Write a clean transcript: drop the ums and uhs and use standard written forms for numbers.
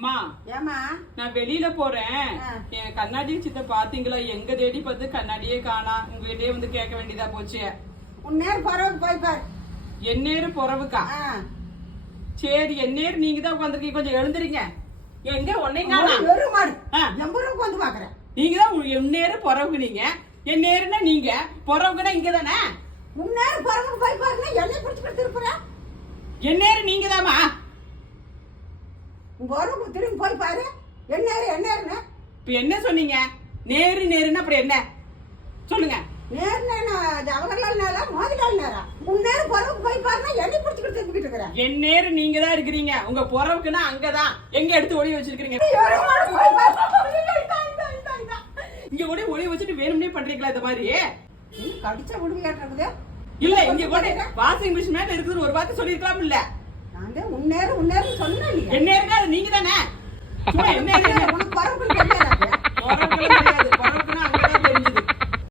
அம்மா ஏமா நான் வெளியில போறேன். என் கண்ணாடி சித்த பாத்தீங்களா? எங்க தேடி பார்த்து கண்ணாடியே காணா. உங்ககிட்டயே வந்து கேட்க வேண்டியதா போச்சு. உன்னேர் பறவைக்கு போய் பாரு. எந்நேரு பொறவுக்கா? சரி, எந்நேரு நீங்க தான் உட்காந்துருக்கீங்க, கொஞ்சம் எழுந்துறீங்க. எங்க ஒன்னைங்க வந்து பாக்குறேன். நீங்க தான் எந்நேரு பொறவுக்கு. நீங்க எந்நேருன்னா நீங்க பொறவுக்குன்னா இங்க தானே. உன்னேரு பறவைக்கு போய் பாருன்னா என்னை பிடிச்சிக்கிட்டு திருப்புற. எந்நேரு நீங்க தாமா. பொறவுக்கு திரும்பி போய் பாரு. எந்நேரு எந்நேருன்னு இப்ப என்ன சொன்னீங்க? நேரு நேருன்னு அப்புறம் என்ன சொல்லுங்க? நேர்னா ஜவஹர்லால் நேரா மோதிலால் நேரா? உன்னேரு பொறவுக்கு போய் பாருன்னா என்னை பிடிச்சிக்கிட்டு திரும்பிக்கிட்டு இருக்கிறேன். என் நேரு நீங்க தான் இருக்கிறீங்க. உங்க பொறவுக்குன்னா அங்கதான். எங்க எடுத்து ஒளி வச்சிருக்கீங்க? இங்க கூட ஒளி வச்சுட்டு வேணும்னே பண்றீங்களா இந்த மாதிரி? கடிச்ச உடம்பு கேட்டிருக்குது. இல்ல, இங்க கூட வாஷிங் மிஷின் மேல இருக்குது ஒரு வார்த்தை சொல்லிருக்கலாம். இல்ல நான் உன்னேரு உன்னேரு சொன்னேன். என்ன இருக்கா? அது நீங்க தானே. சும்மா என்ன உனக்கு பறவுக்கு